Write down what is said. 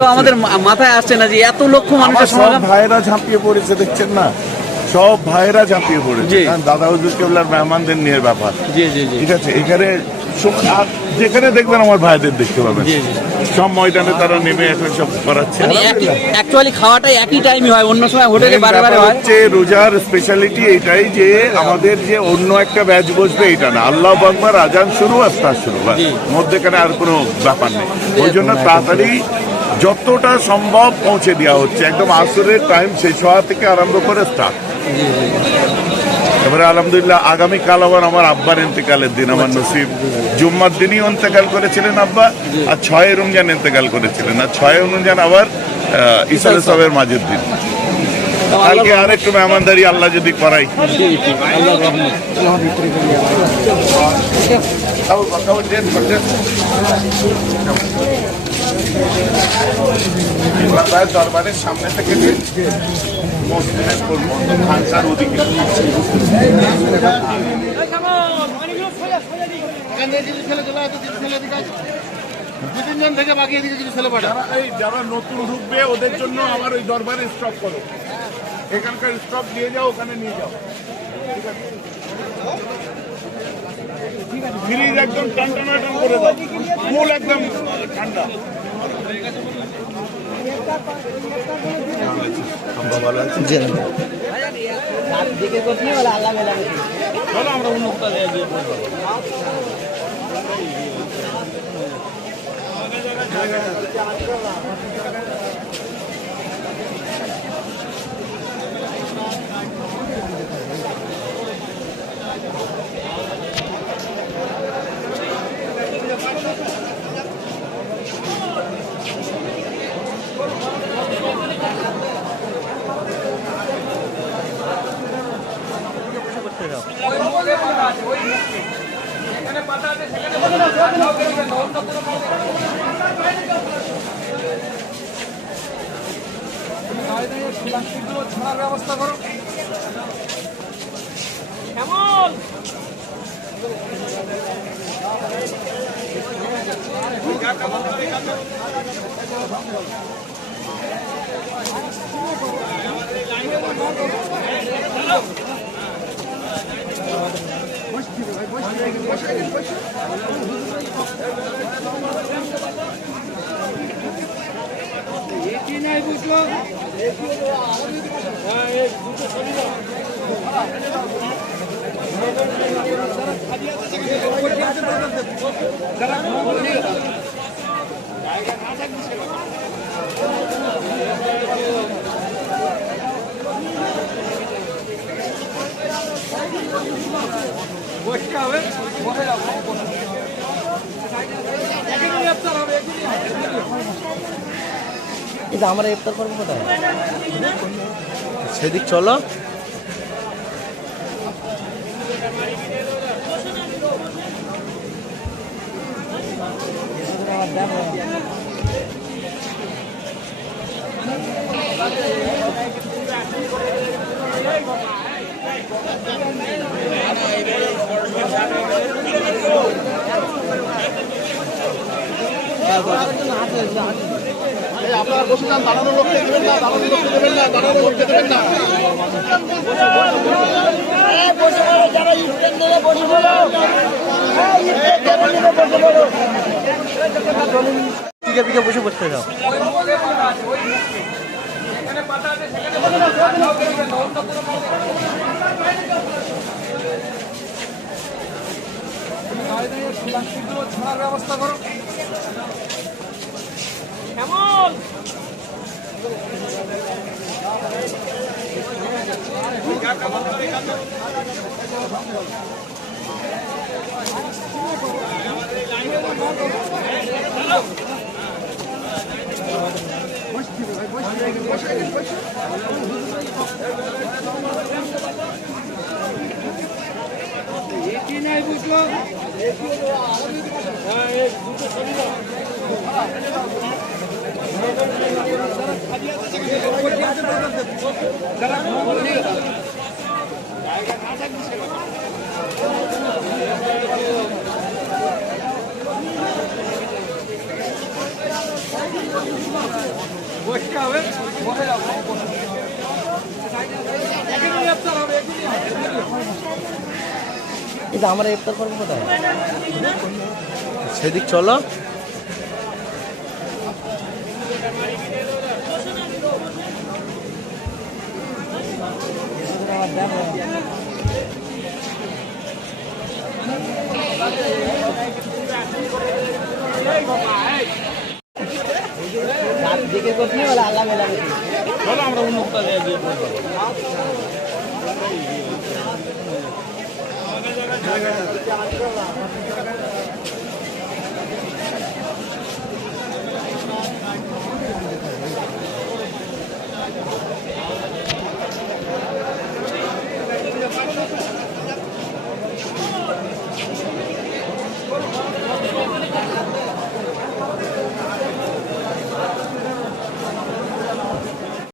তো আমাদের মাথায় আসছে না যে এত লক্ষ মানুষের সব ভাইরা ঝাঁপিয়ে পড়েছে, দেখছেন না, সব ভাইরা ঝাঁপিয়ে পড়েছে। দাদা হুজুর কেবলার মেহমানদের নিয়ে ব্যাপার। ঠিক আছে, এখানে যেখানে দেখবেন আমার ভাইদের দেখতে পাবেন, সব ময়দানে তারা নেমে এখন সব করাচ্ছে। অ্যাকচুয়ালি খাওয়াটাই একই টাইমই হয়, অন্য সময় হোটেলে বারে বারে হয়। হচ্ছে রোজার স্পেশালিটি এটাই যে আমাদের যে অন্য একটা ব্যাচ বসবে এটা না, আল্লাহু আকবার, আজান শুরু, ইফতার শুরু, মধ্যেখানে আর কোনো ব্যাপার নেই। ওই জন্য তাড়াতাড়ি যতটা সম্ভব পৌঁছে দেওয়া হচ্ছে, একদম আসরের টাইম শেষ হওয়া থেকে আরম্ভ করে স্টার্ট। এবারে আলহামদুলিল্লাহ আগামীকাল আবার আমার আব্বার ইন্তেকালের দিন, আমার নসিব জুম্মার দিনই ইন্তেকাল করেছিলেন আব্বা, আর 6 রমজান ইন্তেকাল করেছিলেন, আর 6 রমজান আবার ঈসা সাহেবের মাঝের দিন। কালকে আর একটু মেহমানদারি আল্লাহ যদি করাই। দরবারের সামনে থেকে মসজিদের খানসার ওদিকে যারা নতুন ঢুকবে ওদের জন্য আমার ওই দরবারে স্টপ করো, এখানকার স্টপ নিয়ে যাও, ওখানে নিয়ে যাও। ফ্রিজ একদম টান করে দাও, ফুল একদম ঠান্ডা। ভালো আছে, চলো আমরা উন্মুক্ত দিয়ে ব্যবস্থা করো। কেমন নাই বুঝলো আমরা ইফতার করবো কোথায়? সেদিক চলো। আপনারা বসে যান, দাঁড়ানোর লোককে দেবেন না, দাঁড়ানোর লোককে দেবেন না, দাঁড়ানোর লোককে দেবেন না। বসে পড়ো, যারা ইফতার নেবে বসে পড়ো, পিকে পিকে বসে পড়তে যাও। ব্যবস্থা করো। কেমন নাই বুঝলো এটা আমরা ইফতার করবো কোথায়? সেদিক চলো। দিকে করছি বলে আল্লাহ মেলা চলো আমরা উন্মুক্ত দিয়ে